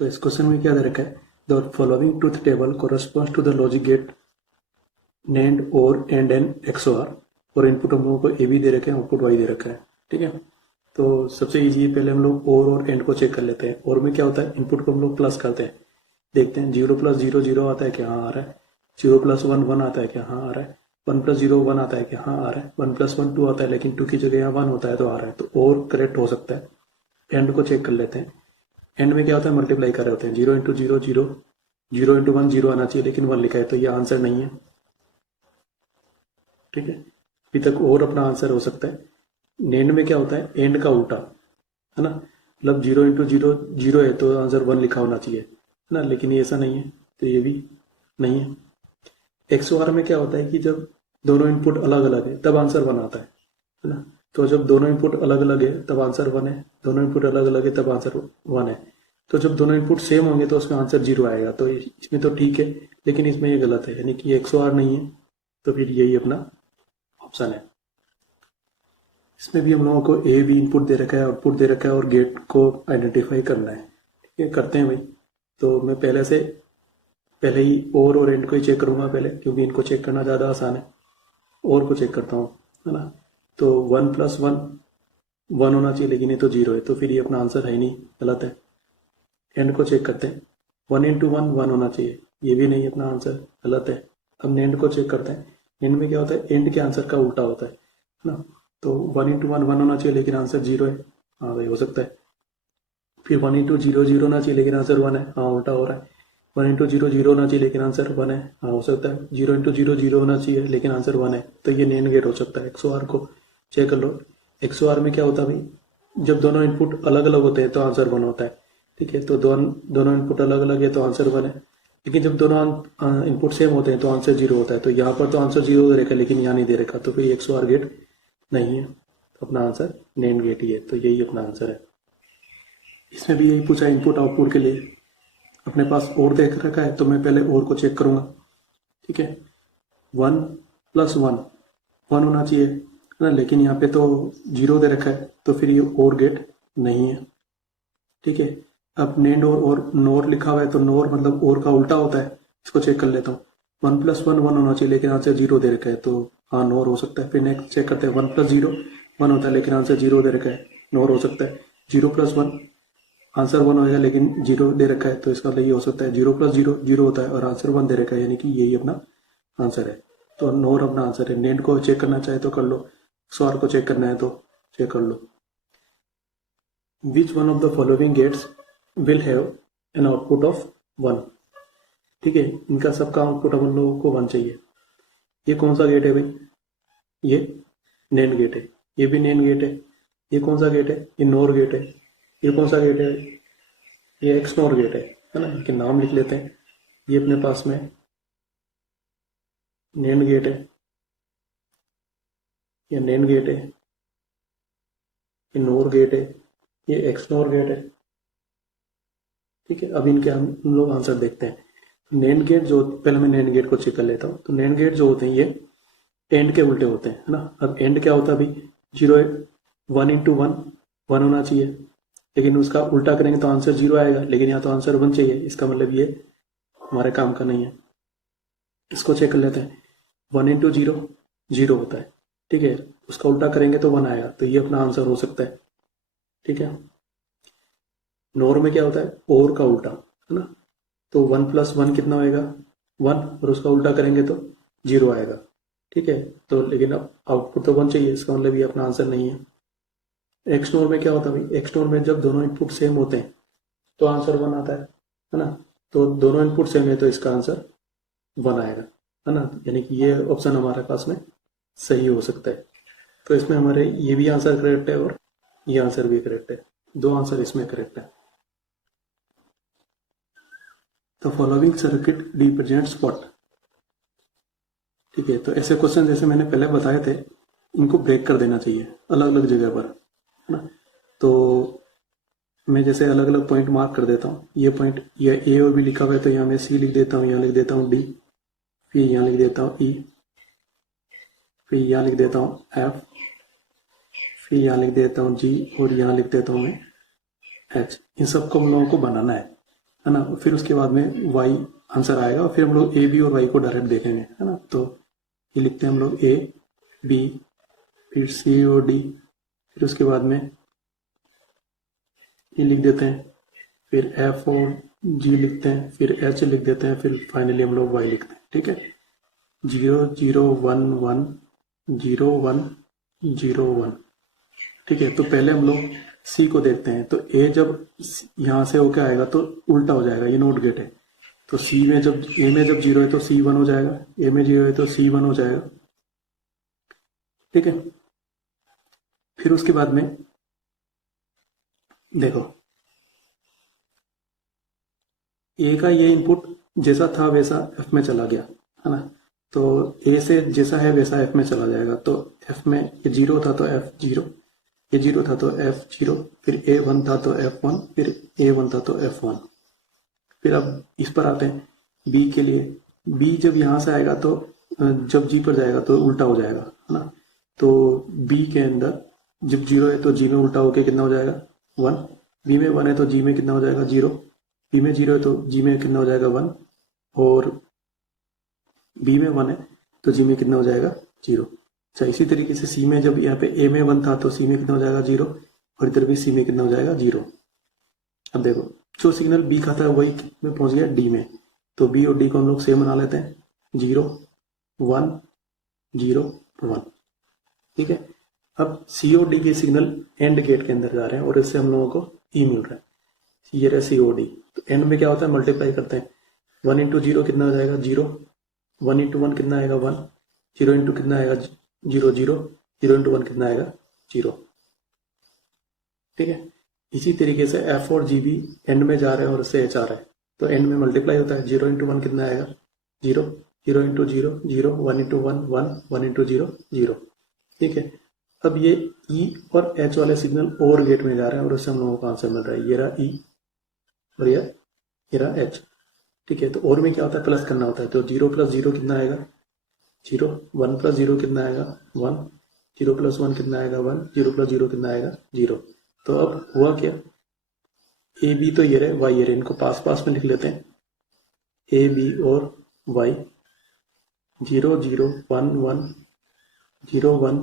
तो इस क्वेश्चन में क्या दे रखा है, the following truth table corresponds to the logic gate NAND OR and an XOR, और इनपुट हम लोगों को ए बी दे रखे हैं, आउटपुट वाई दे रखा है। ठीक है, तो सबसे इजी है, पहले हम लोग और एंड को चेक कर लेते हैं। और में क्या होता है, इनपुट को हम लोग प्लस करते हैं, देखते हैं 0 + 0 0 आता है क्या, हाँ आ रहा है। 0 + 1 1 आता है क्या, हाँ आ रहा है। 1 + 0 1 आता है क्या, हाँ आ रहा है। 1 + 1 2 आता है, लेकिन 2 की जगह यहाँ 1 होता है तो आ रहा है, तो और करेक्ट हो सकता है। एंड को चेक कर लेते हैं। एंड में क्या होता है, मल्टीप्लाई कर रहे होते हैं, 0 × 0 0, 0 × 1 0 आना चाहिए, लेकिन 1 लिखा है, तो ये आंसर नहीं है। ठीक है, अभी तक और अपना आंसर हो सकता है। नेंड में क्या होता है, एंड का उल्टा है ना, मतलब 0 × 0 0 है तो आंसर 1 लिखा होना चाहिए, है ना, लेकिन ये ऐसा नहीं है, तो ये भी नहीं है। एक्सओआर में क्या होता है कि जब दोनों इनपुट अलग अलग है तब आंसर 1 आता है ना, तो जब दोनों इनपुट अलग अलग है तब आंसर 1 है, दोनों इनपुट अलग अलग है तब आंसर 1 है। तो जब दोनों इनपुट सेम होंगे तो उसमें आंसर 0 आएगा, तो इसमें तो ठीक है, लेकिन इसमें ये गलत है, यानी कि एक्सओआर नहीं है, तो फिर यही अपना ऑप्शन है। इसमें भी हम लोगों को ए बी इनपुट दे रखा है, आउटपुट दे रखा है, और गेट को आइडेंटिफाई करना है। ठीक है, करते हैं भाई। तो मैं पहले ही और एंड को ही चेक करूंगा पहले, क्योंकि इनको चेक करना ज़्यादा आसान है। और को चेक करता हूँ, है ना, तो 1 + 1 1 होना चाहिए, लेकिन ये तो 0 है, तो फिर ये अपना आंसर है ही नहीं, गलत है। एंड को चेक करते हैं, 1 × 1 1 होना चाहिए, ये भी नहीं, अपना आंसर गलत है। अब एंड को चेक करते हैं। एंड में क्या होता है, एंड के आंसर का उल्टा होता है ना, तो 1 × 1 1 होना चाहिए, लेकिन आंसर 0 है, हाँ भाई हो सकता है। फिर 1 × 0 0 होना चाहिए, लेकिन आंसर 1 है, हाँ उल्टा हो रहा है। 1 × 0 0 होना चाहिए, लेकिन आंसर 1 है, हाँ हो सकता है। 0 × 0 0 होना चाहिए, लेकिन आंसर 1 है, तो ये नेन गेट हो सकता है। एक्सओआर को चेक कर लो। एक्सओआर में क्या होता है भाई, जब दोनों इनपुट अलग अलग होते हैं तो आंसर 1 होता है। ठीक है, तो दोनों इनपुट अलग अलग है तो आंसर 1 है, लेकिन जब दोनों इनपुट सेम होते हैं तो आंसर 0 होता है। तो यहाँ पर तो आंसर 0 दे रखा है, लेकिन यहाँ नहीं दे रखा, तो फिर एक्सओआर गेट नहीं है, तो अपना आंसर नेन गेट ही है, तो यही अपना आंसर है। इसमें भी यही पूछा इनपुट आउटपुट के लिए, अपने पास और देख रखा है, तो मैं पहले और को चेक करूंगा। ठीक है, 1 + 1 1 होना चाहिए ना, लेकिन यहाँ पे तो 0 दे रखा है, तो फिर ये और गेट नहीं है। ठीक है, अब नेंड और नोर लिखा हुआ है, तो नोर मतलब और का उल्टा होता है, इसको चेक कर लेता हूँ। 1 + 1 1 होना चाहिए, लेकिन आंसर 0 दे रखा है, तो हाँ नोर हो सकता है। फिर नेक्स्ट चेक करते हैं, 1 + 0 1 होता है, लेकिन आंसर 0 दे रखा है, नोर हो सकता है। 0 + 1 आंसर 1 होगा, लेकिन 0 दे रखा है, तो इसका मतलब ये हो सकता है 0 + 0 0 होता है, और आंसर 1 दे रखा है, यानी कि यही अपना आंसर है। तो नोर अपना आंसर है। नेंड को चेक करना चाहे तो कर लो, XOR को चेक करना है तो चेक कर लो। Which one of the following gates will have an output of 1। ठीक है, इनका सबका आउटपुट हम लोगों को 1 चाहिए। ये कौन सा गेट है भाई, ये नेंड गेट है, ये भी नेंड गेट है। ये कौन सा गेट है, ये नोर गेट है। ये कौन सा गेट है, ये एक्सनोर गेट है ना, इनके नाम लिख लेते हैं। ये अपने पास में नेंड गेट है, ये नेंड गेट है, ये नोर गेट है, ये एक्सनोर गेट है। ठीक है, अब इनके हम लोग आंसर देखते हैं। नेंड गेट जो, पहले मैं नेंड गेट को चेक कर लेता हूँ। तो नेंड गेट जो होते हैं ये एंड के उल्टे होते हैं, है ना। अब एंड क्या होता है भाई, 0 1 × 1 1 होना चाहिए, लेकिन उसका उल्टा करेंगे तो आंसर 0 आएगा, लेकिन यहाँ तो आंसर 1 चाहिए, इसका मतलब ये हमारे काम का नहीं है। इसको चेक कर लेते हैं। 1 × 0 0 होता है, ठीक है, उसका उल्टा करेंगे तो 1 आएगा, तो ये अपना आंसर हो सकता है। ठीक है, नोर में क्या होता है, और का उल्टा, है ना, तो 1 + 1 कितना होएगा 1, और उसका उल्टा करेंगे तो 0 आएगा। ठीक है, तो लेकिन अब आउटपुट तो 1 चाहिए, इसका मतलब ये अपना आंसर नहीं है। एक्सनोर में क्या होता है भाई, एक्सनोर में जब दोनों इनपुट सेम होते हैं तो आंसर 1 आता है ना, तो दोनों इनपुट सेम है तो इसका आंसर 1 आएगा, है ना, यानी कि ये ऑप्शन हमारे पास में सही हो सकता है। तो इसमें हमारे ये भी आंसर करेक्ट है और ये आंसर भी करेक्ट है, 2 आंसर इसमें करेक्ट है। तो फॉलोइंग सर्किट रिप्रेजेंट्स व्हाट। ठीक है, तो ऐसे क्वेश्चन जैसे मैंने पहले बताए थे, इनको ब्रेक कर देना चाहिए अलग अलग जगह पर, है ना। तो मैं जैसे अलग अलग पॉइंट मार्क कर देता हूँ। ये पॉइंट, ये ए और बी लिखा हुआ है, तो यहाँ मैं सी लिख देता हूँ, यहाँ लिख देता हूँ डी, फिर यहाँ लिख देता हूँ ई, फिर यहाँ लिख देता हूँ एफ, फिर यहाँ लिख देता हूँ जी, और यहाँ लिख देता हूँ मैं एच। इन सबको हम लोगों को बनाना है। है ना। फिर उसके बाद में वाई आंसर आएगा और फिर हम लोग ए बी और वाई को डायरेक्ट देखेंगे, है ना। तो ये लिखते हैं हम लोग ए बी, फिर सी और डी, फिर उसके बाद में ये लिख देते हैं, फिर एफ और जी लिखते हैं, फिर एच लिख देते हैं, फिर फाइनली हम लोग वाई लिखते हैं। ठीक है, 0 0 1 1 0 1 0 1। ठीक है, तो पहले हम लोग सी को देखते हैं। तो ए जब यहां से होके आएगा तो उल्टा हो जाएगा, ये नोट गेट है। तो सी में जब ए में जब 0 है तो सी 1 हो जाएगा, ए में 0 है तो सी 1 हो जाएगा। ठीक है, फिर उसके बाद में देखो ए का ये इनपुट जैसा था वैसा एफ में चला गया, है ना। तो ए से जैसा है वैसा एफ में चला जाएगा। तो एफ में ये 0 था तो एफ 0, ये 0 था तो एफ 0, फिर ए 1 था तो एफ 1, फिर ए 1 था तो एफ 1। फिर अब इस पर आते हैं बी के लिए। बी जब यहां से आएगा तो जब जी पर जाएगा तो उल्टा हो जाएगा, है ना। तो बी के अंदर जब 0 है तो जी में उल्टा होके कितना हो जाएगा 1, बी में 1 है तो जी में कितना हो जाएगा 0, बी में 0 है तो जी में कितना हो जाएगा 1, और बी में 1 है तो जी में कितना हो जाएगा 0। अच्छा, इसी तरीके से सी में जब यहाँ पे ए में 1 था तो सी में कितना हो जाएगा 0, और इधर भी सी में कितना हो जाएगा 0। अब देखो जो सिग्नल बी का था वही में पहुंच गया डी में, तो बी और डी को हम लोग सेम बना लेते हैं, 0 1 0 1। ठीक है, अब सी और डी के सिग्नल एंड गेट के अंदर जा रहे हैं और इससे हम लोगों को ई मिल रहा है, ये रहा सी और डी। तो एंड में क्या होता है, मल्टीप्लाई करते हैं, 1 इंटू 0 कितना हो जाएगा 0, 1 इंटू 1 कितना आएगा 1, 0 इंटू कितना आएगा 0 0, 0 इंटू 1 कितना आएगा 0। ठीक है, इसी तरीके से एफ और जी भी एंड में जा रहे हैं और इससे एच आ रहा है, तो एंड में मल्टीप्लाई होता है, 0 इंटू 1 कितना आएगा 0, 0 इंटू 0 0, 1 इंटू 1 1, 1 इंटू 0 0। ठीक है, अब ये ई और एच वाले सिग्नल और गेट में जा रहे हैं और उससे हम लोगों को आंसर मिल रहा है, ये रहा ई और ये रहा एच। ठीक है, तो और में क्या होता है, प्लस करना होता है, तो 0 प्लस 0 कितना आएगा 0, 1 प्लस 0 कितना आएगा 1, 0 प्लस 1 कितना आएगा 1, 0 प्लस 0 कितना आएगा 0। तो अब हुआ क्या, ए बी तो ये रहे, वाई ये रहे, इनको पास पास में लिख लेते हैं, ए बी और वाई, 0 0 1 1 0 1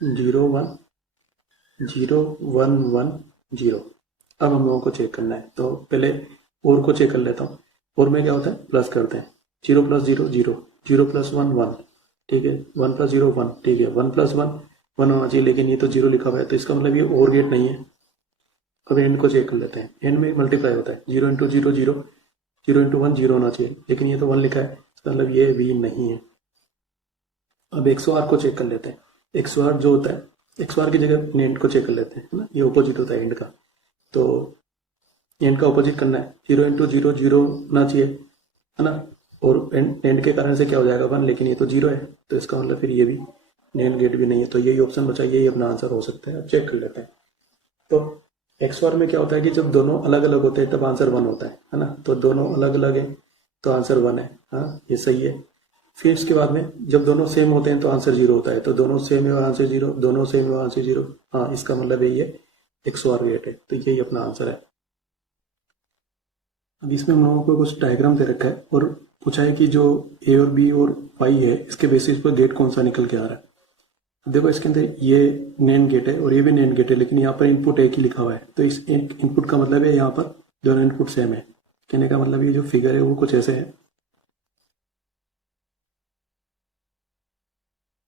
0 1 0 1 1 0। अब हम लोगों को चेक करना है, तो पहले और को चेक कर लेता हूँ। और में क्या होता है, प्लस करते हैं, 0 प्लस 0 0, 0 प्लस 1 1। ठीक है, 1 प्लस 0 1। ठीक है, 1 प्लस 1 1 होना चाहिए, लेकिन ये तो 0 लिखा हुआ है, तो इसका मतलब ये और गेट नहीं है। अब एंड को चेक कर लेते हैं, एंड में मल्टीप्लाई होता है, 0 इंटू 0 0, 0 इंटू 1 0 होना चाहिए, लेकिन ये तो 1 लिखा है, इसका मतलब ये भी नहीं है। अब XOR को चेक कर लेते हैं, XOR जो होता है, XOR की जगह एंड को चेक कर लेते हैं, है ना, ये ऑपोजिट होता है एंड का, तो एंड का ऑपोजिट करना है, 0 इंटू 0 0 होना चाहिए, है ना, और एंड के कारण से क्या हो जाएगा 1, लेकिन ये तो 0 है, तो इसका मतलब फिर ये भी नैंड गेट भी नहीं है, तो यही ऑप्शन बचा, यही अपना आंसर हो सकता है। अब चेक कर लेते हैं, तो XOR में क्या होता है कि जब दोनों अलग अलग होते हैं तब आंसर 1 होता है ना, तो दोनों अलग अलग है तो आंसर 1 है, हाँ ये सही है। फिर इसके बाद में जब दोनों सेम होते हैं तो आंसर 0 होता है, तो दोनों सेम है और आंसर 0, दोनों सेम है और आंसर 0, हाँ इसका मतलब यही है XOR गेट है, तो यही अपना आंसर है। अब इसमें हम लोगों को कुछ डायग्राम दे रखा है और पूछा है कि जो ए और बी और वाई है इसके बेसिस पर गेट कौन सा निकल के आ रहा है। देखो इसके अंदर ये नैंड गेट है और ये भी नैंड गेट है, लेकिन यहाँ पर इनपुट एक ही लिखा हुआ है, तो इस एक इनपुट का मतलब है यहाँ पर दोनों इनपुट सेम है। कहने का मतलब ये जो फिगर है वो कुछ ऐसे है,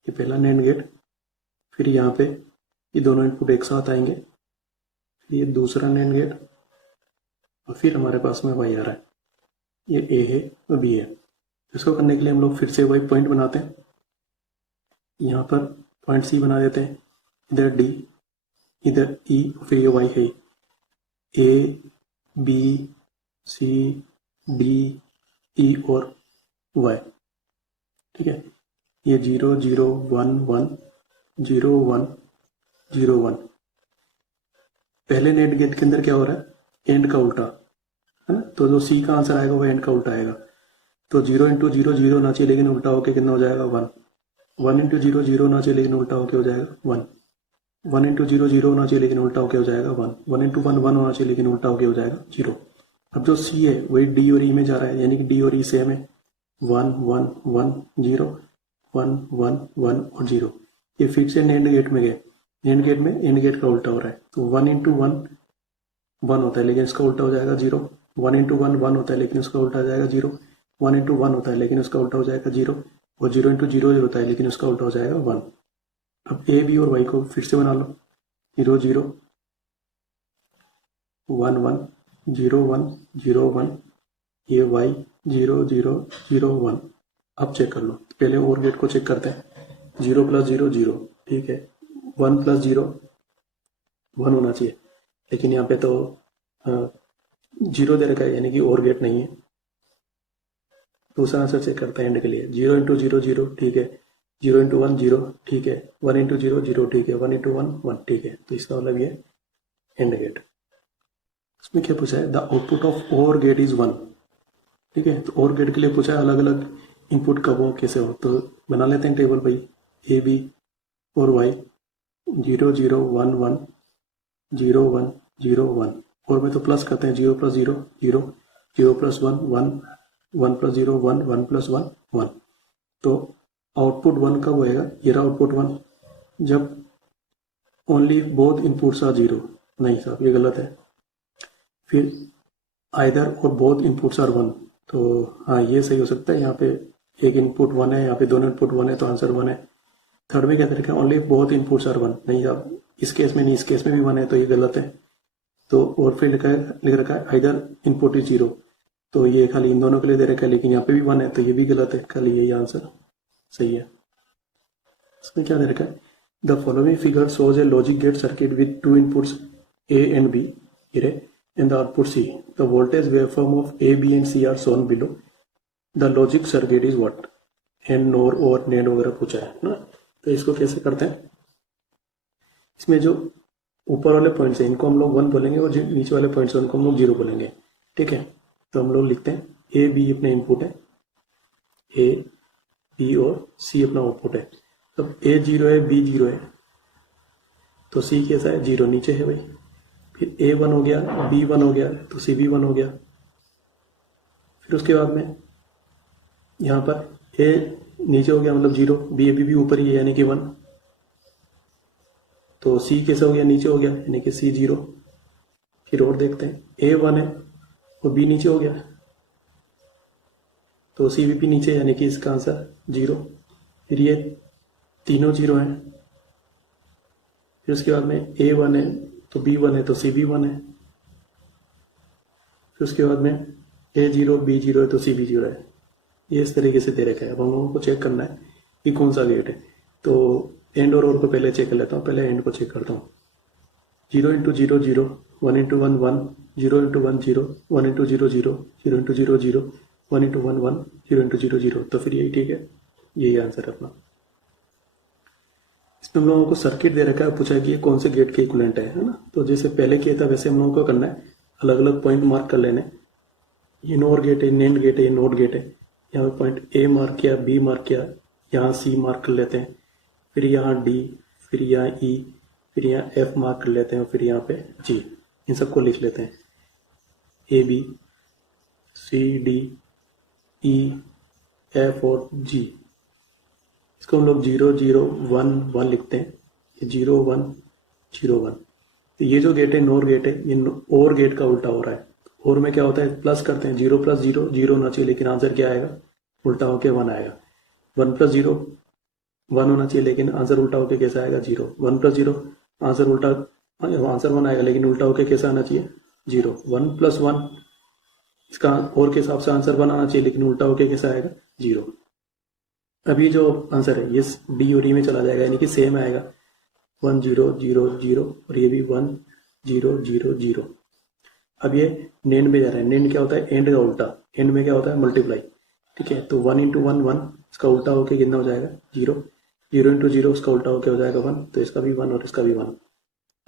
ये पहला नैंड गेट, फिर यहाँ पे ये दोनों इनपुट एक साथ आएंगे, फिर ये दूसरा नैंड गेट, और फिर हमारे पास में वाई आ रहा है, ये ए है और बी है। इसको करने के लिए हम लोग फिर से वही पॉइंट बनाते हैं, यहाँ पर पॉइंट सी बना देते हैं, इधर डी, इधर ई, फिर ये वाई है, ए बी सी डी ई और वाई। ठीक है, ये 0 0 1 1 0 1 0 1। पहले नेट गेट के अंदर क्या हो रहा है, एंड का उल्टा, है ना, तो जो सी का आंसर आएगा वो एंड का उल्टा आएगा, तो 0 इंटू 0 0 होना चाहिए, लेकिन उल्टा होके कितना हो जाएगा 1, 1 इंटू 0 0 होना चाहिए, लेकिन उल्टा होके हो जाएगा 1, 1 इंटू 0 0 होना चाहिए, लेकिन उल्टा होके हो जाएगा 1, 1 इंटू 1 1 होना चाहिए, लेकिन उल्टा होके हो जाएगा 0। अब जो सी है वही डी और ई में जा रहा है, यानी कि डी और ई सेम है, 1 1 1 0 1 1 1 और 0। ये फिर से नेंड गेट में गए, नेंड गेट में एंड गेट का उल्टा हो रहा है, तो 1 इंटू 1 1 होता है लेकिन इसका उल्टा हो जाएगा 0, 1 इंटू 1 1 होता है लेकिन उसका उल्टा हो जाएगा 0, 1 इंटू 1 होता है लेकिन उसका उल्टा हो जाएगा 0, और 0 इंटू 0 होता है लेकिन उसका उल्टा हो जाएगा 1। अब ए बी और वाई को फिर से बना लो, 0 0 1 1 0 1 0 1, ये वाई 0 0 0 1। अब चेक कर लो, पहले और गेट को चेक करते हैं, 0 प्लस 0 0, ठीक है, 1 प्लस 0 1 होना चाहिए, लेकिन यहाँ पे तो 0 दे रखा है यानी कि और गेट नहीं है। दूसरा आंसर चेक करते हैं एंड के लिए, 0 इंटू 0 0, ठीक है, 0 इंटू 1 0, ठीक है, 1 इंटू 0 0, ठीक है, 1 इंटू 1 1, ठीक है, तो इसका मतलब ये एंड गेट। इसमें क्या पूछा है, द आउटपुट ऑफ और गेट इज 1, ठीक है, तो और गेट के लिए पूछा है अलग अलग इनपुट कब हो कैसे हो, तो बना लेते हैं टेबल भाई, ए बी और वाई 0 0 1 1 0 1 0 1, और में तो प्लस करते हैं, 0 प्लस 0 0, 0 प्लस 1 1, 1 प्लस 0 1, 1 प्लस 1 1, तो आउटपुट 1 कब होएगा, ये रहा आउटपुट 1, जब ओनली बोथ इनपुट्स आर 0, नहीं साहब ये गलत है, फिर आइदर और बोथ इनपुट्स आर 1, तो हाँ ये सही हो सकता है, यहाँ पे एक इनपुट 1 है, यहाँ पे दोनों इनपुट 1 है, तो आंसर 1 है। थर्ड में क्या तरीका है, ओनली बोथ इनपुट्स आर 1, नहीं अब इस केस में नहीं, इस केस में भी 1 है, तो ये गलत है, तो और फिर लिख रखा है आइदर इनपुट इज 0, तो ये खाली इन दोनों के लिए दे रखा है, लेकिन यहाँ पे भी 1 है, तो ये भी गलत है, खाली यही आंसर सही है। इसमें क्या दे रखा है, the following figure shows a logic gate circuit with 2 inputs A and B and the output C. The voltage waveform of A, B and C are shown below. The logic circuit is what? And NOR और NAND वगैरह पूछा है ना, तो इसको कैसे करते हैं, इसमें जो ऊपर वाले पॉइंट्स हैं इनको हम लोग 1 बोलेंगे, और जो नीचे वाले पॉइंट्स हैं उनको हम लोग 0 बोलेंगे, ठीक है। तो हम लोग लिखते हैं ए बी अपने इनपुट है, ए बी और सी अपना आउटपुट है। अब ए 0 है, बी 0 है, तो सी कैसा है, 0 नीचे है भाई, फिर ए 1 हो गया, बी 1 हो गया, तो सी भी 1 हो गया, फिर उसके बाद में यहाँ पर ए नीचे हो गया मतलब 0, बी अभी भी ऊपर ही है यानी कि 1, तो सी कैसा हो गया, नीचे हो गया यानी कि सी 0। फिर और देखते हैं, ए 1 है और बी नीचे हो गया, तो सी भी नीचे यानी कि इसका आंसर 0। फिर ये तीनों 0 हैं, फिर उसके बाद में ए 1 है तो बी 1 है तो सी भी 1 है, फिर उसके बाद में ए 0 बी 0 है तो सी भी 0 है, ये इस तरीके से दे रखा है। अब हम लोगों को चेक करना है कि कौन सा गेट है, तो एंड और को पहले चेक कर लेता हूँ, पहले एंड को चेक करता हूँ, 0 into 0 0, 1 into 1 1, 0 into 1 0, 1 into 0 0, 0 into 0 0, 1 into 1 1, 0 into 0 0, तो फिर यही ठीक है, यही आंसर है अपना। इसमें हम लोगों को सर्किट दे रखा है, पूछा है कि ये कौन से गेट के इक्विवेलेंट है ना, तो जैसे पहले किया था वैसे हम लोगों को करना है, अलग अलग पॉइंट मार्क कर लेने, ये नोर गेट है, नेंड गेट है, ये नोड गेट है, यहाँ पे पॉइंट ए मार्क किया, बी मार्क किया, यहाँ सी मार्क कर लेते हैं, फिर यहाँ डी, फिर यहाँ ई, फिर यहाँ एफ मार्क कर लेते हैं, और फिर यहाँ पे जी, इन सबको लिख लेते हैं, A B C D E F और जी, इसको हम लोग 0 0 1 1 लिखते हैं, ये 0 1 0 1, तो ये जो गेट है नोर गेट है, ये और गेट का उल्टा हो रहा है, और में क्या होता है प्लस करते हैं, 0 प्लस 0 0 होना चाहिए, लेकिन आंसर क्या आएगा, उल्टा होके 1 आएगा, 1 प्लस 0 1 होना चाहिए, लेकिन आंसर उल्टा होके कैसा आएगा, 0, 1 प्लस 0 आंसर उल्टा, आंसर 1 आएगा, लेकिन उल्टा होके कैसा आना चाहिए, 0, 1 प्लस 1 इसका और के हिसाब से आंसर 1 आना चाहिए, लेकिन उल्टा होके कैसा आएगा, 0। अब ये जो आंसर है ये डी और ई में चला जाएगा, यानी कि सेम आएगा, 1 0 0 0, और ये भी 1 0 0 0। अब ये नेंड में जा रहा है, नेंड क्या होता है, एंड का उल्टा, एंड में क्या होता है, मल्टीप्लाई, ठीक है, तो 1 इंटू 1 1, इसका उल्टा होके कितना हो जाएगा, 0, 0 इंटू 0 उसका उल्टा होके हो जाएगा 1, तो इसका भी 1 और इसका भी 1।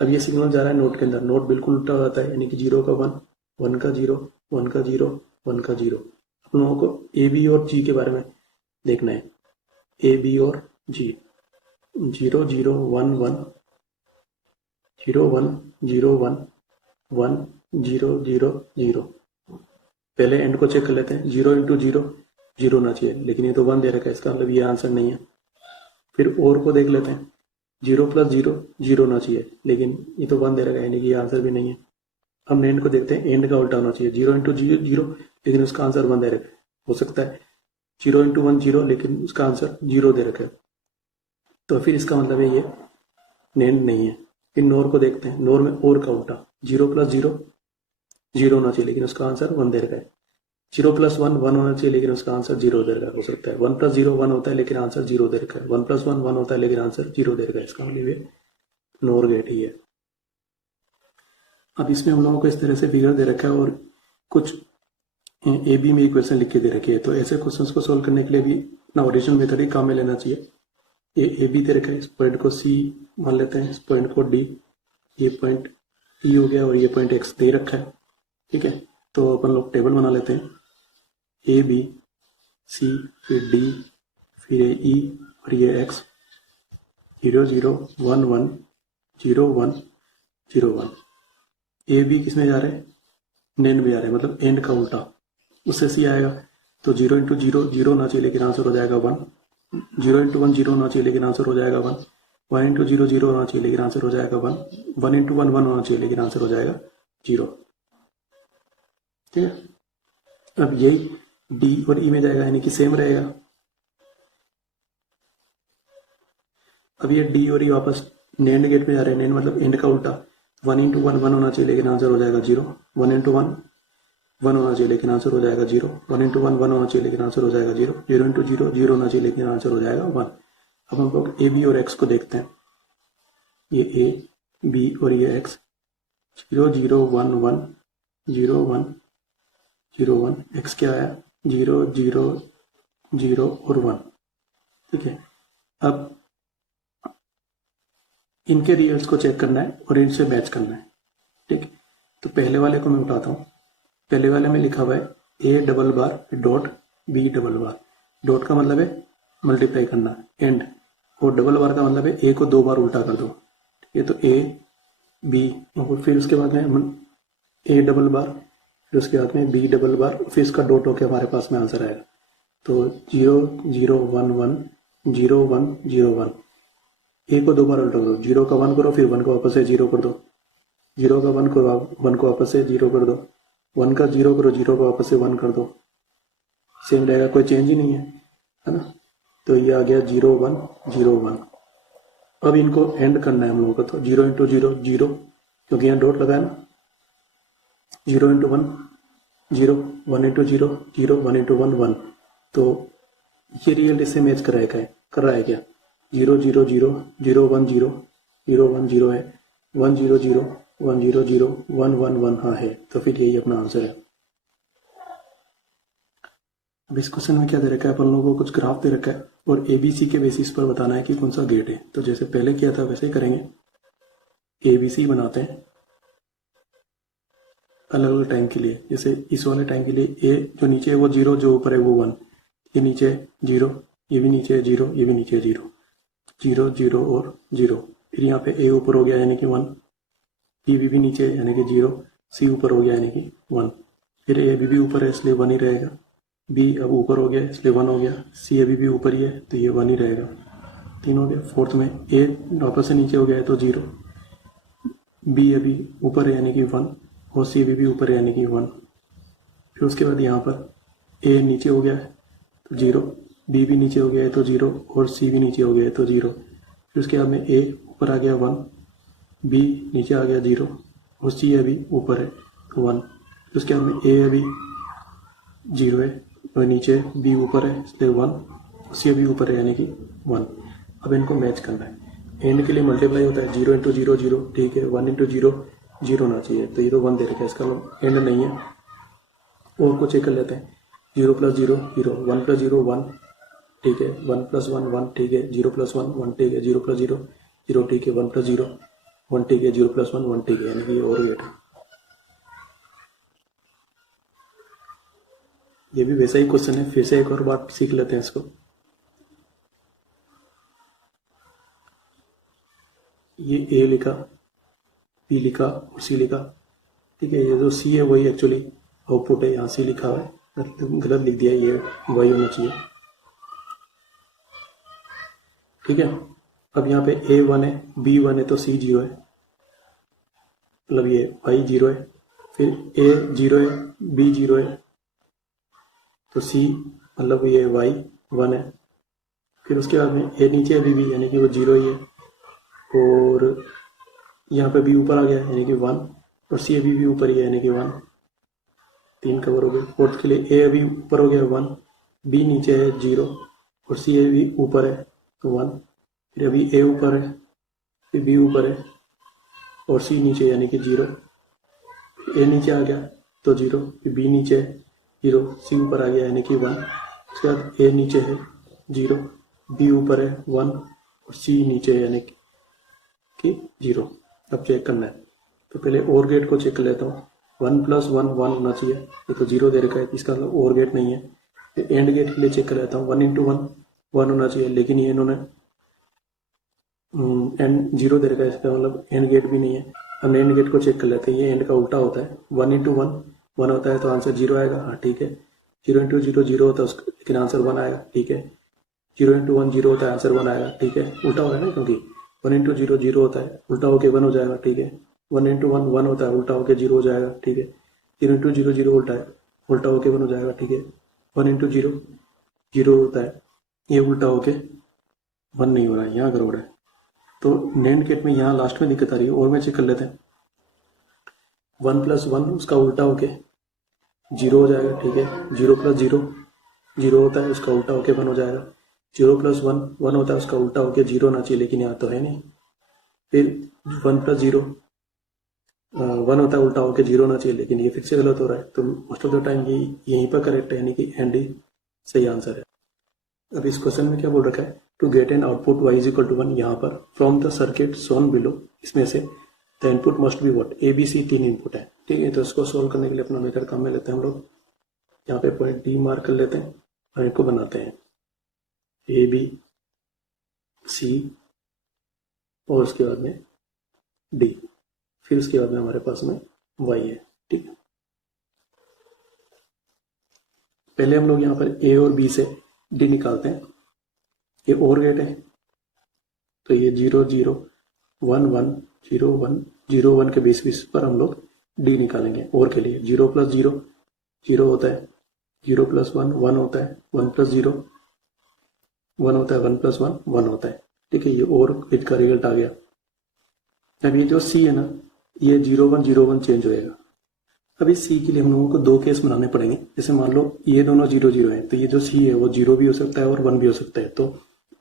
अब ये सिग्नल जा रहा है नोट के अंदर, नोट बिल्कुल उल्टा हो जाता है, यानी कि 0 का 1, 1 का 0, 1 का 0, 1 का 0। हम लोगों को ए बी और जी के बारे में देखना है, ए बी और जी, 0 0 1 1, 0 1 0 1, 1 0 0 0, पहले एंड को चेक कर लेते हैं, 0 इंटू जीरो जीरो होना चाहिए, लेकिन ये तो 1 दे रखा है, इसका मतलब ये आंसर नहीं है। फिर और को देख लेते हैं, 0 प्लस जीरो जीरो होना चाहिए, लेकिन ये तो 1 दे रखा है, यानी कि ये आंसर भी नहीं है। हम एंड को देखते हैं, एंड का उल्टा होना चाहिए, 0 इंटू जीरो जीरो, लेकिन उसका आंसर 1 दे रखा है। हो सकता है 0 इंटू 1 जीरो, लेकिन उसका आंसर 0 दे रखा है, तो फिर इसका मतलब है ये नेंड नहीं है। फिर नोर को देखते हैं, नोर में और का उल्टा, 0 प्लस जीरो जीरो होना चाहिए, लेकिन उसका आंसर 1 दे रखा है। 0 प्लस 1 1 होना चाहिए, लेकिन उसका आंसर 0 दे रखा है। हो सकता है 1 प्लस 0 1 होता है, लेकिन आंसर 0 दे रखा है। 1 प्लस 1 1 होता है, लेकिन आंसर 0 दे रखा है, इसका मतलब ये नोर गेट ही है। अब इसमें हम लोगों को इस तरह से फिगर दे रखा है और कुछ ए बी में इक्वेशन लिख के दे रखी है, तो ऐसे क्वेश्चंस को सोल्व करने के लिए भी अपना ओरिजिनल मेथड ही काम में लेना चाहिए। ए बी दे रखा है, इस पॉइंट को सी मान लेते हैं, इस पॉइंट को डी, ये पॉइंट ई हो गया और ये पॉइंट एक्स दे रखा है। ठीक है, तो अपन लोग टेबल बना लेते हैं, ए बी सी फिर डी फिर ई और ये एक्स, 0 0 1 1 0 1 0 1। ए बी किस में जा रहे हैं, नेन में जा रहे हैं, मतलब एंड का उल्टा, उससे सी आएगा, तो 0 इंटू जीरो जीरो होना चाहिए, लेकिन आंसर हो जाएगा 1। 0 इंटू 1 जीरो होना चाहिए, लेकिन आंसर हो जाएगा 1। 1 इंटू जीरो जीरो होना चाहिए, लेकिन आंसर हो जाएगा 1। 1 इंटू 1 1 होना चाहिए, लेकिन आंसर हो जाएगा 0। ठीक है, अब यही डी और ई में जाएगा, यानी कि सेम रहेगा। अब ये डी और ई वापस नेंड गेट में जा रहे हैं, नेंड मतलब एंड का उल्टा, 1 इंटू 1 1 होना चाहिए, लेकिन आंसर हो जाएगा 0। 1 इंटू 1 1 होना चाहिए, लेकिन आंसर हो जाएगा 0। 1 इंटू 1 1 होना चाहिए, लेकिन आंसर हो जाएगा 0। 0 इंटू जीरो जीरो होना चाहिए, लेकिन आंसर हो जाएगा 1। अब हम लोग ए बी और एक्स को देखते हैं, ये ए बी और ये एक्स, 0 0 1 1 0 1 0 1, एक्स क्या आया 0 0 0 और 1। ठीक है, अब इनके रिजल्ट्स को चेक करना है और इनसे मैच करना है। ठीक, तो पहले वाले को मैं उठाता हूँ। पहले वाले में लिखा हुआ है A double bar dot B double bar. Dot का मतलब है मल्टीप्लाई करना, एंड, और डबल बार का मतलब है ए को 2 बार उल्टा कर दो। ठीक है, तो ए बी और फिर उसके बाद में ए डबल बार, फिर उसके बाद में बी डबल बार, फिर इसका डॉट होकर हमारे पास में आंसर आएगा। तो 0 0 1 1 0 1 0 1, ए को 2 बार उल्टा करो, 0 का 1 करो, फिर 1 को वापस से 0 कर दो, 0 का 1 को वापस से 0 कर दो, 1 का 0 करो, 0 को वापस से 1 कर दो, सेम रहेगा, कोई चेंज ही नहीं है ना। तो ये आ गया 0 1 0 1। अब इनको एंड करना है हम लोगों को, तो 0 इंटू जीरो जीरो, क्योंकि यहाँ डॉट लगा है ना, 0 into 1 0, 1 into zero zero, 1 into 1 1। तो ये रियल इससे मैच कर रहा है क्या, 0 0 0 0 1 0 0 1 0 है, 1 0 0 1 0 0 1 1 1, हाँ है, तो फिर यही अपना आंसर है। अब इस क्वेश्चन में क्या दे रखा है, अपन लोगों को कुछ ग्राफ दे रखा है और एबीसी के बेसिस पर बताना है कि कौन सा गेट है। तो जैसे पहले किया था वैसे ही करेंगे, एबीसी बनाते हैं अलग अलग टाइम के लिए। जैसे इस वाले टाइम के लिए ए जो नीचे है वो 0, जो ऊपर है वो 1, ये नीचे 0, ये भी नीचे 0, ये भी नीचे 0, 0 0 और 0। फिर यहाँ पे ए ऊपर हो गया यानी कि 1, बी भी नीचे यानी कि 0, सी ऊपर हो गया यानी कि 1, फिर ए भी ऊपर है इसलिए 1 ही रहेगा, बी अब ऊपर हो गया इसलिए 1 हो गया, सी अभी भी ऊपर ही है तो ये 1 ही रहेगा, 3 हो गया। फोर्थ में ए वापस से नीचे हो गया है तो 0, बी अभी ऊपर है यानी कि 1, और सी भी ऊपर है यानी कि 1। फिर उसके बाद यहाँ पर ए नीचे हो गया है तो 0, बी भी नीचे हो गया है तो 0, और सी भी नीचे हो गया है तो 0। फिर उसके बाद में ए ऊपर आ गया 1, बी नीचे आ गया 0, और सी अभी ऊपर है तो 1। फिर उसके बाद में ए अभी 0 है और नीचे बी ऊपर है इसलिए 1, सी अभी ऊपर है यानी कि 1। अब इनको मैच करना है, एंड के लिए मल्टीप्लाई होता है 0 इंटू जीरो जीरो, ठीक है, 1 इंटू जीरो जीरो होना चाहिए, तो ये तो 1 दे रखा है, इसका एंड नहीं है। और को चेक कर लेते हैं, 0 प्लस 0 0, 1 प्लस 0 1, ठीक है, 1 प्लस 1 1, ठीक है, 0 प्लस 1 1, ठीक है, 0 प्लस 0 0, ठीक है, 1 प्लस 0 1, ठीक है, 0 प्लस 1 1, ठीक है, यानी कि और गेट है। ये भी वैसा ही क्वेश्चन है, फिर से एक और बात सीख लेते हैं इसको। ये ए लिखा, बी लिखा और सी लिखा, ठीक है, ये जो सी है वही एक्चुअली आउटपुट है, यहाँ सी लिखा हुआ है, गलत लिख दिया, ये वाई होना चाहिए। ठीक है, अब यहाँ पे ए 1 है, बी 1 है तो सी 0 है, मतलब ये वाई 0 है, फिर ए 0 है, बी 0 है तो सी मतलब ये वाई 1 है। फिर उसके बाद में ए नीचे अभी भी यानी कि वो 0 ही है, और यहाँ पे बी ऊपर आ गया यानी कि 1, और सी अभी भी ऊपर ही है यानी कि 1, 3 कवर हो गए। फोर्थ के लिए ए अभी ऊपर हो गया 1, बी नीचे है 0 और सी अभी ऊपर है तो 1, फिर अभी ए ऊपर है, फिर बी ऊपर है और सी नीचे यानी कि 0, ए नीचे आ गया तो 0, फिर बी नीचे है 0, सी ऊपर आ गया यानी कि 1, उसके बाद ए नीचे है 0, बी ऊपर है 1 और सी नीचे है यानी कि 0। अब चेक करना है तो पहले और गेट को चेक कर लेता हूँ। 1 + 1 1 होना चाहिए, ये तो 0 दे रखा है, इसका मतलब और गेट नहीं है। फिर एंड गेट के लिए चेक कर लेता हूँ, 1 × 1 1 होना चाहिए, लेकिन ये इन्होंने एंड 0 दे रखा है, इसका मतलब एंड गेट भी नहीं है। हम एंड गेट को चेक कर लेते हैं, ये एंड का उल्टा होता है, 1 × 1 1 होता है तो आंसर 0 आएगा। हाँ ठीक है, 0 × 0 0 होता है उसका, लेकिन आंसर 1 आएगा। ठीक है, 0 × 1 0 होता है, आंसर 1 आएगा। ठीक है, उल्टा हो रहा है ना, क्योंकि 1 × 0 0 होता है, उल्टा होके 1 हो जाएगा। ठीक है, 1 × 1 1 होता है, उल्टा होके 0 हो जाएगा। ठीक है, 0 × 0 0 उल्टा है, उल्टा होके 1 हो जाएगा। ठीक है, 1 × 0 0 होता है, ये उल्टा होके 1 नहीं हो रहा है, यहाँ गड़बड़ है। तो नैंड गेट में यहाँ लास्ट में दिक्कत आ रही है, और मैं चेक कर लेते हैं। 1 + 1 उसका उल्टा होके 0 हो जाएगा। ठीक है, 0 + 0 0 होता है, उसका उल्टा होके 1 हो जाएगा। 0 + 1 1 होता है, उसका उल्टा होके 0 होना चाहिए, लेकिन यहाँ तो है नहीं। फिर 1 + 0 1 होता है, उल्टा होके 0 होना चाहिए, लेकिन ये फिर से गलत हो रहा है। तो मोस्ट ऑफ द टाइम ये यहीं पर करेक्ट है, यानी कि एंड ही सही आंसर है। अब इस क्वेश्चन में क्या बोल रखा है, to get an output y = 1, यहाँ पर from the circuit shown below, इसमें से the input must be what, A B C 3 input है। ठीक है, तो इसको सोल्व करने के लिए अपना मेथड काम में लेते हैं हम लोग। यहाँ पे पॉइंट डी मार्क कर लेते हैं और इनको बनाते हैं ए बी सी और उसके बाद में डी, फिर उसके बाद में हमारे पास में y है। ठीक है, पहले हम लोग यहाँ पर ए और बी से डी निकालते हैं। ये और गेट है तो ये 0 0 1 1 0 1 0 1 के बेसिस पर हम लोग डी निकालेंगे। और के लिए 0 + 0 0 होता है, 0 + 1 1 होता है, 1 + 0 1 होता है, 1 + 1 1 होता है। ठीक है, ये और गेट का रिजल्ट आ गया। अब ये जो सी है ना, ये 0 1 0 1 चेंज होएगा। अभी सी के लिए हम लोगों को 2 केस बनाने पड़ेंगे। जैसे मान लो ये दोनों 0 0 है, तो ये जो सी है वो 0 भी हो सकता है और 1 भी हो सकता है। तो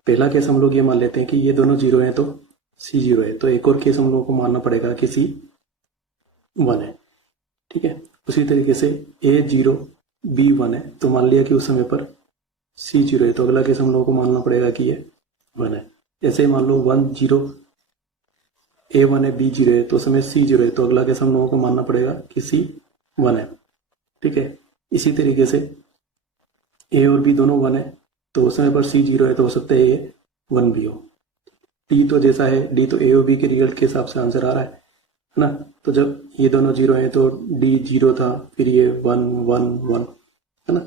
पहला केस हम लोग ये मान लेते हैं कि ये दोनों 0 है तो सी 0 है, तो एक और केस हम लोगों को मानना पड़ेगा कि सी 1 है। ठीक है, उसी तरीके से ए 0 बी 1 है, तो मान लिया कि उस समय पर सी 0 है, तो अगला केस हम लोगों को मानना पड़ेगा कि ये 1 है। ऐसे मान लो 1 0 ए 1 है बी 0 है, तो उस समय सी 0 है, तो अगला केस हम लोगों को मानना पड़ेगा कि सी 1 है। ठीक है, इसी तरीके से ए और बी दोनों 1 है, तो उस समय पर सी 0 है, तो हो सकता है ए 1 भी हो। डी तो जैसा है, डी तो ए और बी के रिजल्ट के हिसाब से आंसर आ रहा है ना। तो जब ये दोनों 0 है तो डी 0 था, फिर ये 1 1 1 है ना।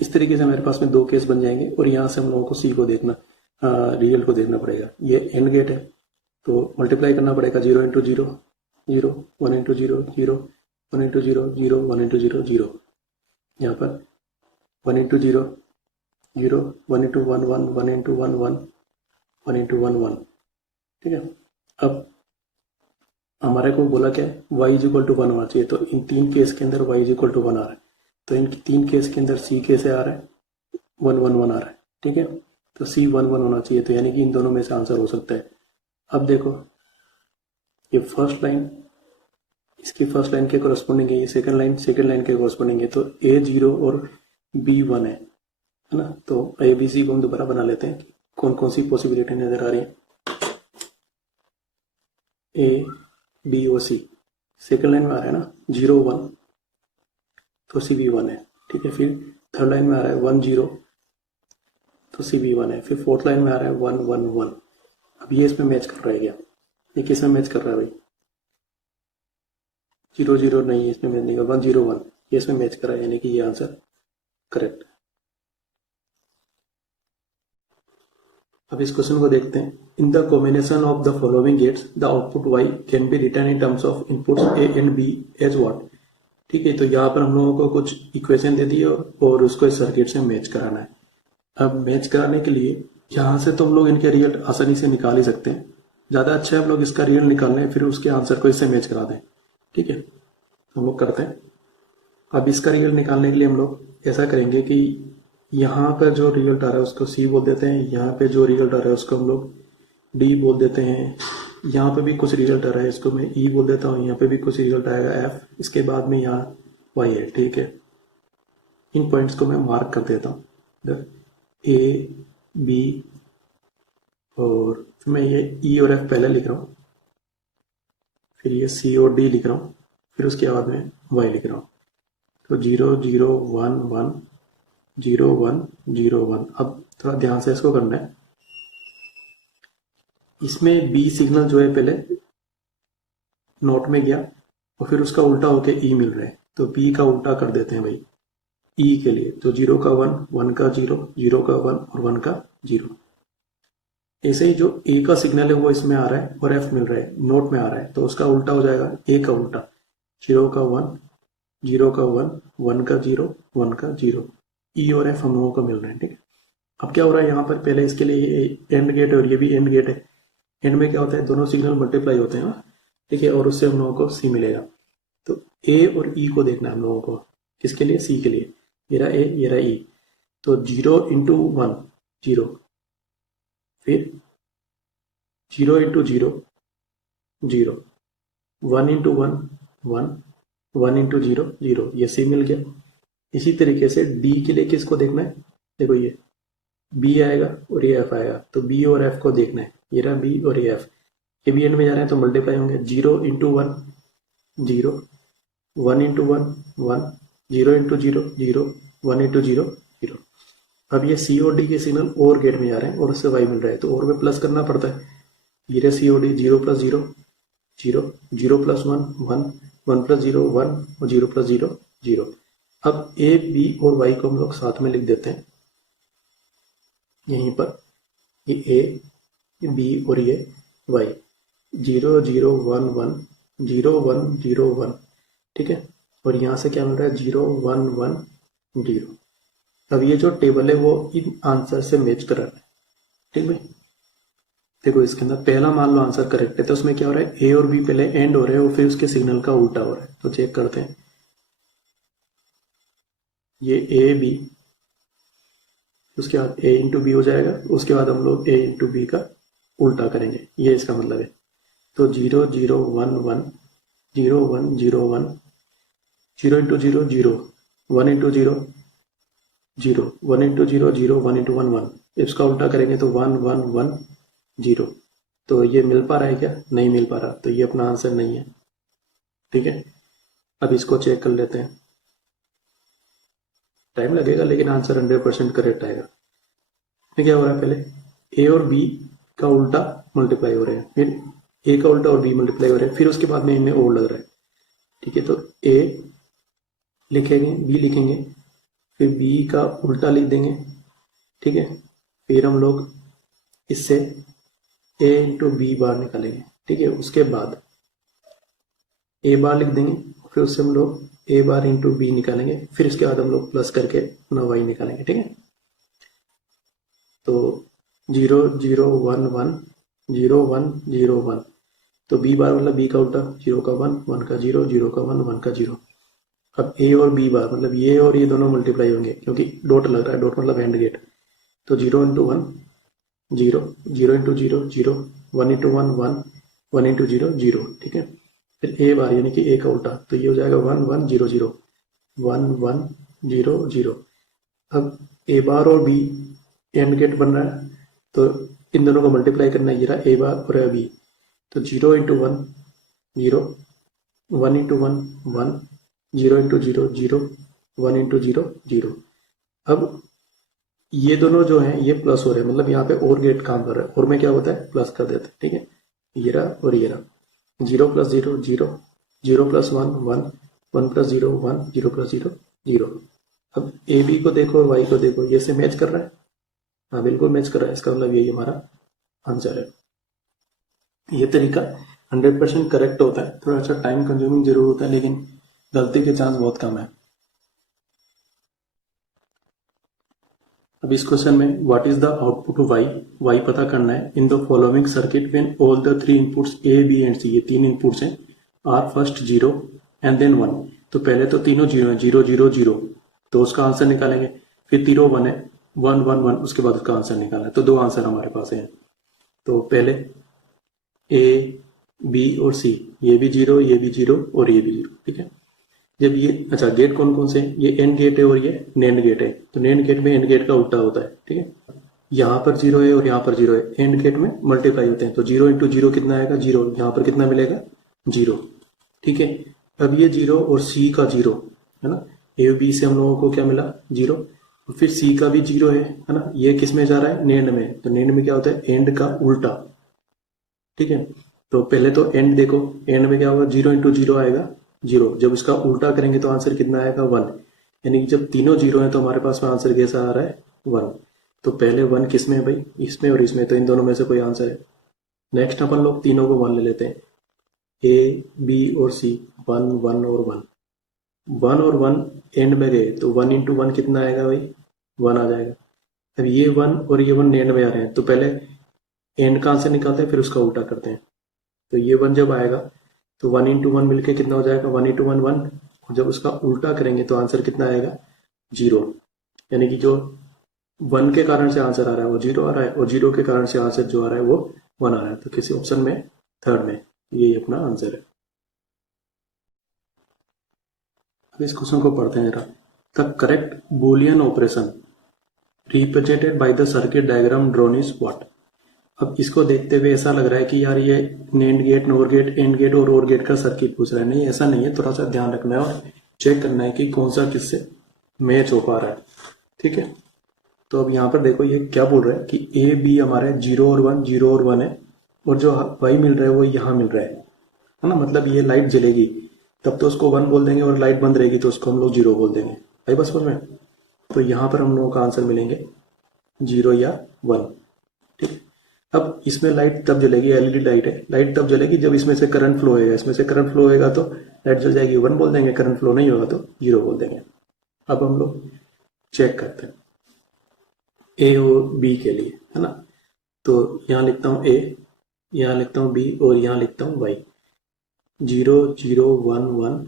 इस तरीके से हमारे पास में 2 केस बन जाएंगे, और यहाँ से हम लोगों को सी को देखना, रिजल्ट को देखना पड़ेगा। ये एंड गेट है तो मल्टीप्लाई करना पड़ेगा, 0 × 0 0 1 × 0 0 1 × 0 0 1 × 0 0, यहाँ पर 1 × 0 0 1 × 1 1 1 × 1 1 1 × 1 1। ठीक है, अब हमारे को बोला क्या है, y = 1 होना चाहिए, तो इन 3 केस के अंदर y = 1 आ रहा है, तो इन 3 केस के अंदर c कैसे आ रहा है, 1 1 1 आ रहा है। ठीक है, तो c 1 1 होना चाहिए, तो यानी कि इन दोनों में से आंसर हो सकता है। अब देखो ये फर्स्ट लाइन इसकी फर्स्ट लाइन के कॉरस्पॉन्डिंग है, ये सेकंड लाइन के कॉरस्पॉन्डिंग है, तो a 0 और b 1 है ना। तो a b c को हम दोबारा बना लेते हैं कि कौन कौन सी पॉसिबिलिटी नजर आ रही है। a b और c सेकंड लाइन में आ रहा है ना 0 1, तो सी भी 1 है। ठीक है, फिर थर्ड लाइन में आ रहा है 1 0, तो सी भी 1 है। फिर फोर्थ लाइन में आ रहा है 1 1 1। अब ये इसमें मैच कर रहा है क्या, ये किस में मैच कर रहा है भाई, 0 0 नहीं है, इसमें मैच नहीं कर, 1 0 1 ये इसमें मैच करा, यानी कि ये आंसर करेक्ट। अब इस क्वेश्चन को देखते हैं। In the combination of the following gates the output y can be written in terms of inputs a and b as what. ठीक है, तो यहाँ पर हम लोगों को कुछ इक्वेशन दे दी है और उसको इस सर्किट से मैच कराना है। अब मैच कराने के लिए यहाँ से तो हम लोग इनके रिजल्ट आसानी से निकाल ही सकते हैं। ज़्यादा अच्छा है हम लोग इसका रिजल्ट निकाल लें, फिर उसके आंसर को इससे मैच करा दें। ठीक है, हम लोग करते हैं। अब इसका रिजल्ट निकालने के लिए हम लोग ऐसा करेंगे कि यहाँ पर जो रिजल्ट आ रहा है उसको C बोल देते हैं, यहाँ पे जो रिजल्ट आ रहा है उसको हम लोग D बोल देते हैं, यहाँ पे भी कुछ रिजल्ट आ रहा है इसको मैं E बोल देता हूँ, यहाँ पे भी कुछ रिजल्ट आएगा F, इसके बाद में यहाँ Y है। ठीक है, इन पॉइंट्स को मैं मार्क कर देता हूँ, A B, और मैं ये E और F पहले लिख रहा हूँ, फिर ये C और D लिख रहा हूँ, फिर उसके बाद में Y लिख रहा हूँ। तो 0 0 1 1 0 1 0 1। अब थोड़ा ध्यान से इसको करना है। इसमें बी सिग्नल जो है पहले नोट में गया और फिर उसका उल्टा होके ई मिल रहा है, तो बी का उल्टा कर देते हैं भाई ई के लिए। तो 0 का 1, 1 का 0, 0 का 1 और 1 का 0। ऐसे ही जो ए का सिग्नल है वो इसमें आ रहा है और एफ मिल रहा है, नोट में आ रहा है, तो उसका उल्टा हो जाएगा ए का उल्टा। 0 का 1, 0 का 1, 1 का 0, 1 का 0। ई और एफ हम लोगों को मिल रहे हैं। ठीक है, अब क्या हो रहा है यहाँ पर, पहले इसके लिए एंड गेट है और ये भी एंड गेट है। एंड में क्या होता है, दोनों सिग्नल मल्टीप्लाई होते हैं। ठीक है, और उससे हम लोगों को सी मिलेगा। तो ए और ई को देखना है हम लोगों को, किसके लिए, सी के लिए। ये रहा ए, ये रहा ई। तो 0 इंटू 1 0, फिर 0 इंटू 0 0, 1 इंटू 1 1, 1 इंटू 0 0, ये सी मिल गया। इसी तरीके से डी के लिए किसको देखना है, देखो ये बी आएगा और ये एफ आएगा, तो बी और एफ को देखना है। ये रहा बी और ये एफ, ये भी एंड में जा रहे हैं तो मल्टीप्लाई होंगे। 0 इंटू 1 0, 1 इंटू 1 1, 0 इंटू 0 0, 1 इंटू 0 0। अब ये सी और डी के सिग्नल और गेट में जा रहे हैं और उससे वाई मिल रहा है, तो और में प्लस करना पड़ता है। ये रहा सी और डी, 0 प्लस 0 0, 0 प्लस 1 1, 1 प्लस 0 1 और 0 प्लस 0 0। अब ए बी और वाई को हम लोग साथ में लिख देते हैं यहीं पर, ये ए, ये बी और ये वाई। 0 0 1 1, 0 1 0 1। ठीक है, और यहाँ से क्या मिल रहा है, 0 1 1 0। अब ये जो टेबल है वो इन आंसर से मैच कर रहा है। ठीक भाई, देखो इसके अंदर पहला मान लो आंसर करेक्ट है, तो उसमें क्या हो रहा है, ए और बी पहले एंड हो रहे हैं और फिर उसके सिग्नल का उल्टा हो रहा है। तो चेक करते हैं, ये ए बी, उसके बाद ए इंटू बी हो जाएगा, उसके बाद हम लोग ए इंटू बी का उल्टा करेंगे, ये इसका मतलब है। तो 0 0 1 1, 0 1 0 1, 0 इंटू 0 0, 1 इंटू 0 0, 1 इंटू 0 0, 1 इंटू 1 1। इसका उल्टा करेंगे तो 1 1 1 0। तो ये मिल पा रहा है क्या, नहीं मिल पा रहा, तो ये अपना आंसर नहीं है। ठीक है, अब इसको चेक कर लेते हैं, टाइम लगेगा लेकिन आंसर 100% करेक्ट आएगा। क्या हो रहा है, पहले ए और बी का उल्टा मल्टीप्लाई हो रहे हैं, फिर ए का उल्टा और बी मल्टीप्लाई हो रहे हैं, फिर उसके बाद में इनमें और लग रहा है। ठीक है, तो ए लिखेंगे, बी लिखेंगे, फिर बी का उल्टा लिख देंगे। ठीक है, फिर हम लोग इससे ए इंटू बी बार निकालेंगे। ठीक है, उसके बाद ए बार लिख देंगे, फिर उससे हम लोग ए बार इंटू बी निकालेंगे, फिर इसके बाद हम लोग प्लस करके अपना वाई निकालेंगे। ठीक है, तो 0 0 1 1, 0 1 0 1। तो बी बार मतलब बी का उल्टा, 0 का 1 1 का 0, 0 का 1 1 का 0। अब ए और बी बार मतलब ये और ये दोनों मल्टीप्लाई होंगे, क्योंकि डॉट लग रहा है, डॉट मतलब एंड गेट। तो 0 इंटू 1 0, 0 इंटू 0 0, 1 इंटू 1 1, 1 इंटू 0 0। ठीक है, फिर ए बार यानी कि ए का उल्टा, तो ये हो जाएगा 1 1 0 0, 1 1 0 0। अब ए बार और बी एंड गेट बन रहा है, तो इन दोनों को मल्टीप्लाई करना है। ये रहा ए बार और बी, तो 0 इंटू 1 0, 1 इंटू 1 1, 0 इंटू 0 0, 1 इंटू 0 0। अब ये दोनों जो हैं ये प्लस हो रहे हैं, मतलब यहाँ पे और गेट काम कर रहा है, और में क्या होता है, प्लस कर देते हैं। ठीक है, ये रहा और ये रहा, 0 प्लस 0 0, 0 प्लस 1 1, 1 प्लस 0 1, 0 प्लस 0 0। अब ए बी को देखो और वाई को देखो, ये से मैच कर रहा है, हाँ बिल्कुल मैच कर रहा है, इसका मतलब यही हमारा आंसर है। ये तरीका 100% करेक्ट होता है, थोड़ा सा टाइम कंज्यूमिंग जरूर होता है, लेकिन गलती के चांस बहुत कम है। अब इस क्वेश्चन में what is the output Y, Y पता करना है in the following circuit when all the 3 inputs A B and C, ये 3 इनपुट्स हैं, आर फर्स्ट 0 एंड देन 1। तो पहले तो तीनों 0 है, 0 0 0, तो उसका आंसर निकालेंगे। फिर तीनों 1 है, 1 1 1, उसके बाद उसका आंसर निकालना है। तो 2 आंसर हमारे पास है। तो पहले ए बी और सी, ये भी 0, ये भी 0 और ये भी 0, ठीक है। जब ये, अच्छा गेट कौन कौन से, ये एंड गेट है और ये नैंड गेट है, तो नैंड गेट में एंड गेट का उल्टा होता है, ठीक है। यहाँ पर 0 है और यहाँ पर 0 है, एंड गेट में मल्टीप्लाई होते हैं, तो 0 इंटू 0 कितना आएगा 0, यहाँ पर कितना मिलेगा 0, ठीक है। अब ये 0 और सी का 0 है ना, ए बी से हम लोगों को क्या मिला 0, और फिर सी का भी 0 है ना, ये किस में जा रहा है नैंड में, तो नैंड में क्या होता है एंड का उल्टा, ठीक है। तो पहले तो एंड देखो, एंड में क्या होगा 0 इंटू 0 आएगा 0, जब इसका उल्टा करेंगे तो आंसर कितना आएगा 1, यानी कि जब तीनों 0 है तो हमारे पास में आंसर कैसा आ रहा है 1। तो पहले 1 किस में है भाई, इसमें और इसमें, तो इन दोनों में से कोई आंसर है। नेक्स्ट अपन लोग तीनों को 1 ले लेते हैं, ए बी और सी, 1 1 और 1, 1 और 1 एंड में गए तो 1 इंटू 1 कितना आएगा भाई 1 आ जाएगा। अब ये 1 और ये 1 एंड में आ रहे हैं, तो पहले एंड का आंसर निकालते हैं फिर उसका उल्टा करते हैं। तो ये 1 जब आएगा तो 1 इंटू 1 मिलकर कितना हो जाएगा 1 इंटू 1 1, और जब उसका उल्टा करेंगे तो आंसर कितना आएगा 0, यानी कि जो 1 के कारण से आंसर आ रहा है वो 0 आ रहा है, और 0 के कारण से आंसर जो आ रहा है वो 1 आ रहा है। तो किसी ऑप्शन में थर्ड में यही अपना आंसर है। अब इस क्वेश्चन को पढ़ते हैं जरा। The correct Boolean operation represented by the circuit diagram drawn is what. अब इसको देखते हुए ऐसा लग रहा है कि यार ये NAND gate, NOR gate, AND gate OR gate का सर्किट पूछ रहा है। नहीं, ऐसा नहीं है, थोड़ा सा ध्यान रखना है और चेक करना है कि कौन सा किससे मैच हो पा रहा है, ठीक है। तो अब यहाँ पर देखो ये क्या बोल रहा है कि ए बी हमारे 0 और 1, 0 और 1 है, और जो वाई मिल रहा है वो यहाँ मिल रहा है ना, मतलब ये लाइट जलेगी तब तो उसको 1 बोल देंगे, और लाइट बंद रहेगी तो उसको हम लोग 0 बोल देंगे भाई, बस समझ में। तो यहाँ पर हम लोगों का आंसर मिलेंगे 0 या 1, ठीक है। अब इसमें लाइट तब जलेगी, एलईडी लाइट है, लाइट तब जलेगी जब इसमें से करंट फ्लो होएगा, इसमें से करंट फ्लो होएगा तो लाइट जल जाएगी, 1 बोल देंगे, करंट फ्लो नहीं होगा तो 0 बोल देंगे। अब हम लोग चेक करते हैं ए और बी के लिए, है ना। तो यहाँ लिखता हूँ ए, यहाँ लिखता हूँ बी और यहाँ लिखता हूँ वाई। 0 0 1 1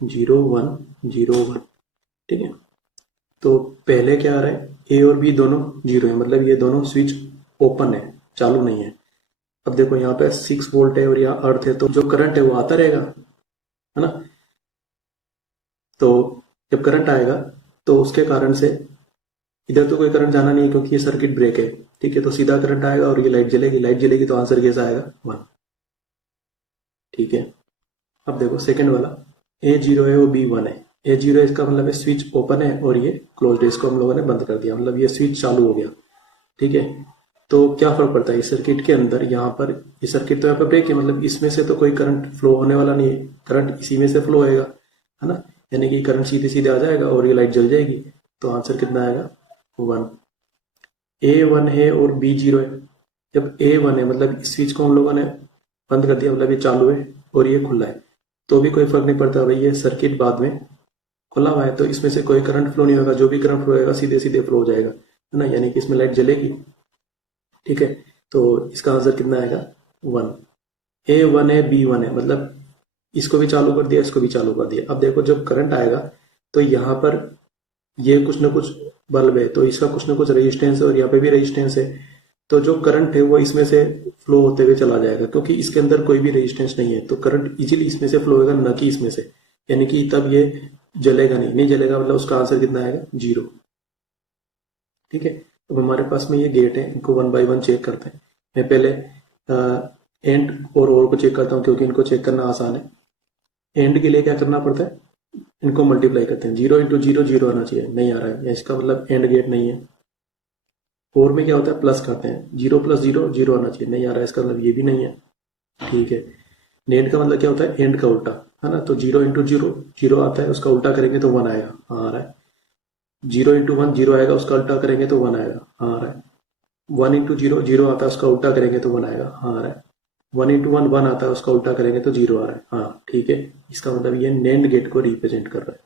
0 1 0 1, ठीक है। तो पहले क्या आ रहा है, ए और बी दोनों 0 है, मतलब ये दोनों स्विच ओपन है, चालू नहीं है। अब देखो यहाँ पे 6 वोल्ट है और यहाँ अर्थ है, तो जो करंट है वो आता रहेगा, है ना। तो जब करंट आएगा तो उसके कारण से इधर तो कोई करंट जाना नहीं है क्योंकि ये सर्किट ब्रेक है, ठीक है। तो सीधा करंट आएगा और ये लाइट जलेगी, लाइट जलेगी तो आंसर कैसा आएगा 1, ठीक है। अब देखो सेकंड वाला, ए 0 है और बी 1 है। ए 0 है इसका मतलब स्विच ओपन है और ये क्लोज है, इसको हम लोगों ने बंद कर दिया, मतलब ये स्विच चालू हो गया, ठीक है। तो क्या फर्क पड़ता है इस सर्किट के अंदर, यहाँ पर ये सर्किट तो यहाँ पर ब्रेक है, मतलब इसमें से तो कोई करंट फ्लो होने वाला नहीं है, करंट इसी में से फ्लो होएगा, है ना, यानी कि करंट सीधे सीधे आ जाएगा और ये लाइट जल जाएगी, तो आंसर कितना आएगा 1। ए 1 है और बी 0 है। जब ए 1 है मतलब इस स्विच को हम लोगों ने बंद कर दिया, मतलब ये चालू है और ये खुला है, तो भी कोई फर्क नहीं पड़ता भाई, ये सर्किट बाद में खुला हुआ है तो इसमें से कोई करंट फ्लो नहीं होगा, जो भी करंट फ्लो होगा सीधे सीधे फ्लो हो जाएगा, है ना, यानी कि इसमें लाइट जलेगी, ठीक है। तो इसका आंसर कितना आएगा 1। ए 1 है बी 1 है, मतलब इसको भी चालू कर दिया, इसको भी चालू कर दिया। अब देखो जब करंट आएगा तो यहाँ पर ये कुछ ना कुछ बल्ब है तो इसका कुछ ना कुछ रेजिस्टेंस है और यहाँ पे भी रेजिस्टेंस है, तो जो करंट है वो इसमें से फ्लो होते हुए चला जाएगा, क्योंकि इसके अंदर कोई भी रेजिस्टेंस नहीं है तो करंट इजीली इसमें से फ्लो होगा, न कि इसमें से, यानी कि तब ये जलेगा नहीं जलेगा, मतलब उसका आंसर कितना आएगा 0, ठीक है। अब हमारे पास में ये गेट है, इनको 1 बाय 1 चेक करते हैं। मैं पहले एंड और को चेक करता हूँ क्योंकि इनको चेक करना आसान है। एंड के लिए क्या करना पड़ता है, इनको मल्टीप्लाई करते हैं, 0 इंटू 0 0 आना चाहिए, नहीं आ रहा है, इसका मतलब एंड गेट नहीं है। और में क्या होता है प्लस करते हैं, 0 प्लस 0 0 आना चाहिए, नहीं आ रहा है, इसका मतलब ये भी नहीं है, ठीक है। एंड का मतलब क्या होता है एंड का उल्टा, है ना। तो 0 इंटू 0 जीरो आता है, उसका उल्टा करेंगे तो 1 आएगा, हाँ आ रहा है। 0 इंटू 1 जीरो आएगा, उसका उल्टा करेंगे तो 1 आएगा, हाँ आ रहा है। 1 इंटू 0 जीरो आता है, उसका उल्टा करेंगे तो 1 आएगा, हाँ आ रहा है। 1 इंटू 1 1 आता है, उसका उल्टा करेंगे तो 0 आ रहा है, हाँ ठीक है। इसका मतलब ये NAND गेट को रिप्रेजेंट कर रहा है।